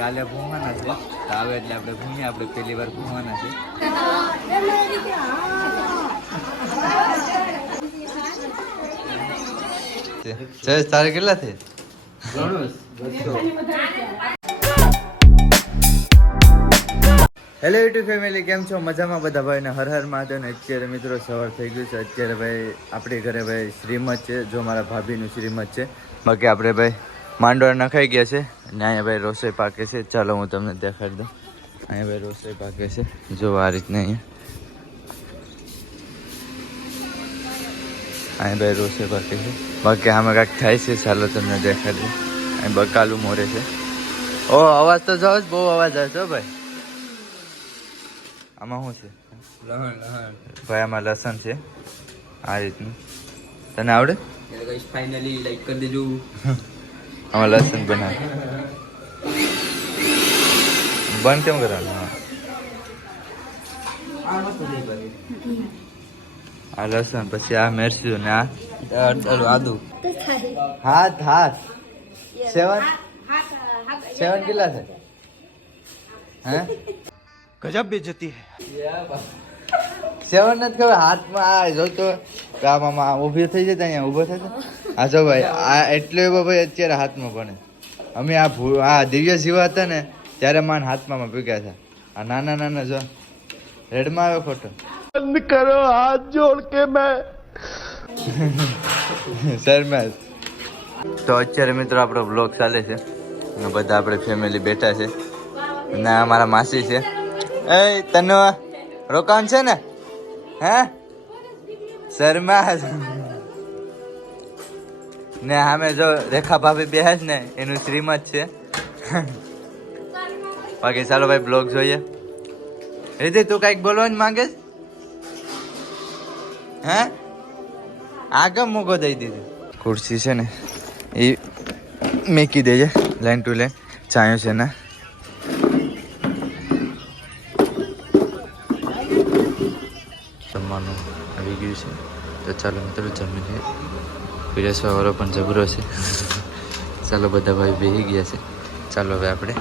કાલે ભૂમવાના છે. તો આવે એટલે આપણે ભૂમીએ આપણે પહેલી વાર ભૂમવાના છે. જયેશ તારે કેટલા છે? હેલો યુટ્યુબ ફેમિલી કેમ છો? મજામાં બધા ભાઈને? હર હર મહાદેવ ને અત્યારે મિત્રો સવાર થઈ ગયું છે. અત્યારે ભાઈ આપણી ઘરે ભાઈ શ્રીમત છે જો મારા ભાભીનું શ્રીમત છે. બાકી આપણે ભાઈ માંડવા નખાઈ ગયા છે. અને અહીંયા ભાઈ રસોઈ પાકે છે. ચાલો હું તમને દેખાડી દઉં. અહીંયા ભાઈ રસોઈ પાકે છે. જો આ રીતના અહીંયા. અહીંયા ભાઈ રસોઈ પાકે છે. બાકી આમાં કાંઈક થાય છે. ચાલો તમને દેખાડી અહીં બકાલું મોરે છે. ઓ અવાજ તો જાઓ જ. બહુ અવાજ આવે છે ભાઈ. આમાં શું છે? ભાઈ આમાં લસણ છે. આ રીતનું. તને આવડે? ફાઇનલી લાઈક કરી દેજો. આમાં લસણ બનાવ. બંધ કેમ કરવાનું? આ લસણ પછી આ મેરસ્યું ને આ અડચલું આદુ. હાથ હાથ. સેવન? સેવન કેટલા છે? હે? ગજબ બેજતી સેવન નથી ખબર હાથમાં આ જો જોતો આમાં ઊભી થઈ જતા અહીંયા ઊભો થશે હા જો ભાઈ આ એટલે ભાઈ અત્યારે હાથમાં ભણે. અમે આ આ દિવ્ય જીવા હતા ને ત્યારે માન હાથમાં પીગ્યા હતા. આ નાના નાના જો રેડમાં આવ્યો ફોટો બંધ કરો હાથ જોડ કે મેં. શર્મા તો અત્યારે મિત્રો આપણો બ્લોગ ચાલે છે. અને બધા આપણે ફેમિલી બેઠા છે. અને અમારા માસી છે. એ તને રોકાણ છે ને? હે? શર્મા ને સામે જો રેખા ભાભી બે જ ને, એનું શ્રીમત છે. બાકી ચાલો ભાઈ બ્લોગ જોઈએ. રીતિ તું કંઈક બોલવા માંગે હે? આગળ મૂકો દઈ દીધું. ખુરશી છે ને એ મેકી દેજે લાઈન ટુ લાઈન ચાયો છે ને. જમવાનું આવી ગયું છે. તો ચાલો મિત્રો જમી લઈએ પીરસવા વાળો પણ જબરો છે. ચાલો બધા ભાઈ બેસી ગયા છે. ચાલો હવે આપણે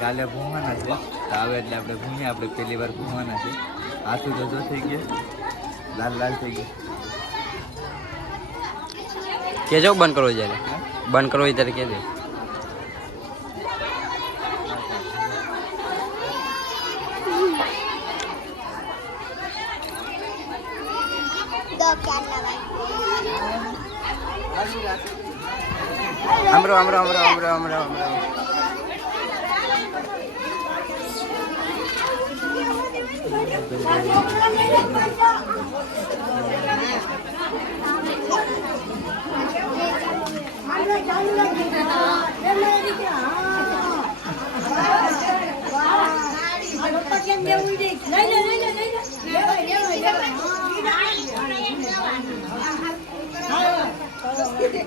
કાલે ભૂમવાના છે. આવે એટલે આપણે ભૂમીએ આપણે પહેલી વાર ભૂમવાના છે. હાથું તો થઈ ગયા. લાલ લાલ થઈ ગયા. કેજો બંધ કરો જ્યારે બંધ કરો ત્યારે કહેજે આમરો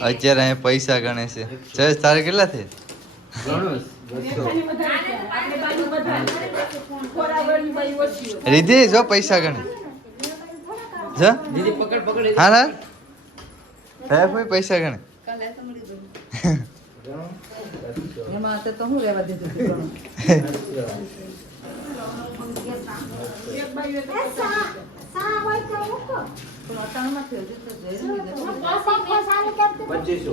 અત્યારે અહીંયા પૈસા ગણે છે. જયેશ તારે કેટલા છે રીધી જો પૈસા ગણે. જો? દીદી પકડ પકડ હા હા હે ભાઈ પૈસા ગણે. એમાં પચીસો.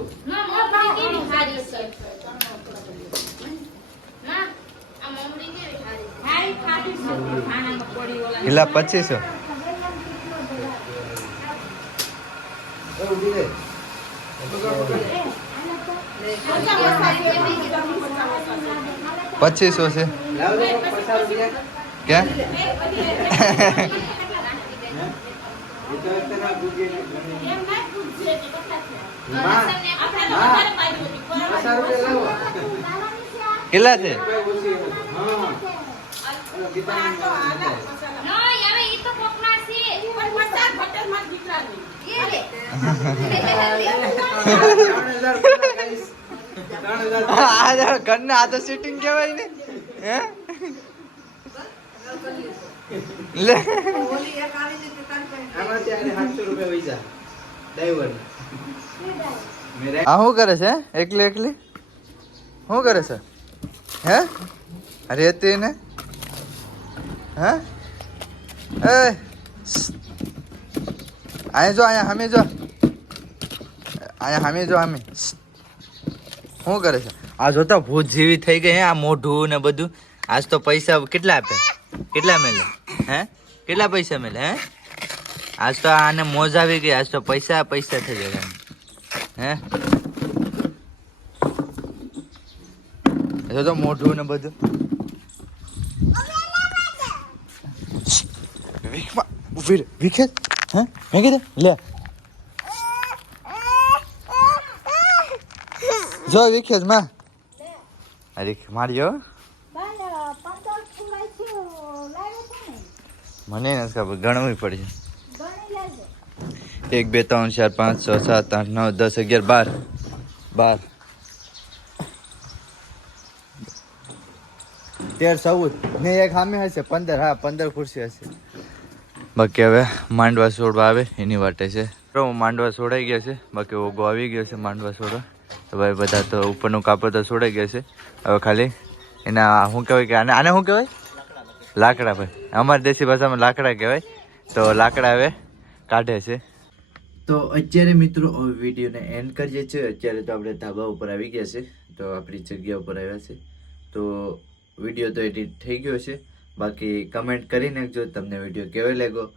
કિલ્લા પચીસો. પચીસો છે. ક્યાં કેટલા છે? તો છે. ઘરના આ તો સીટિંગ કહેવાય ને. હે? લે. ઓલી એક આવી હતી રૂપિયા પાસે આ શું કરે છે? એકલી એકલી? શું કરે છે? હે? અરે તે ને? હે? એ! અહીંયા જો, અહીંયા સામે જો. અહીંયા સામે જો સામે શું કરે છે? આ જોતા ભૂત જેવી થઈ ગઈ, હે, આ મોઢું ને બધું. આજ તો પૈસા કેટલા આપે? કેટલા મેલે? હે? કેટલા પૈસા મેલે, હે? આજ તો આને મોજ આવી ગઈ આજ તો પૈસા પૈસા થઈ ગયા હે? એ તો મોઢું ને બધું. વિખવા વિખે હે? મેં કીધું લે. જો વિખે માં. અરે માર્યો? મને નથી ખબર ગણવી પડશે એક બે ત્રણ ચાર પાંચ છ સાત આઠ નવ દસ અગિયાર બાર. બાર. તેર ચૌદ. ને એક સામે હશે પંદર. હા પંદર ખુરશી હશે. બાકી હવે માંડવા છોડવા આવે એની વાટે છે. હું માંડવા છોડાઈ ગયા છે. બાકી ઓગો આવી ગયો છે માંડવા છોડવા. તો ભાઈ બધા તો ઉપરનું કાપડ તો છોડાઈ ગયા છે. હવે ખાલી એના શું કહેવાય કે આને આને શું કહેવાય? લાકડા ભાઈ. અમારી દેશી ભાષામાં લાકડા કહેવાય. તો લાકડા હવે કાઢે છે. તો અત્યારે મિત્રો વિડીયોને એન્ડ કરીએ છીએ. અત્યારે તો આપણે ધાબા ઉપર આવી ગયા છે. તો આપણી જગ્યા ઉપર આવ્યા છે. તો વીડિયો તો એડિટ થઈ ગયો છે. બાકી કમેન્ટ કરી નાખજો, તમને વીડિયો કેવો લાગ્યો?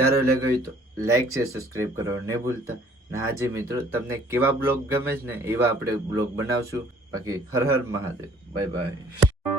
સારો લાગ્યો તો લાઈક છે સબસ્ક્રાઈબ કરવાનું નહીં ભૂલતા. ને આજે મિત્રો, તમને કેવા બ્લોગ ગમે છે ને, એવા આપણે બ્લોગ બનાવશું. બાકી હર હર મહાદેવ. Bye bye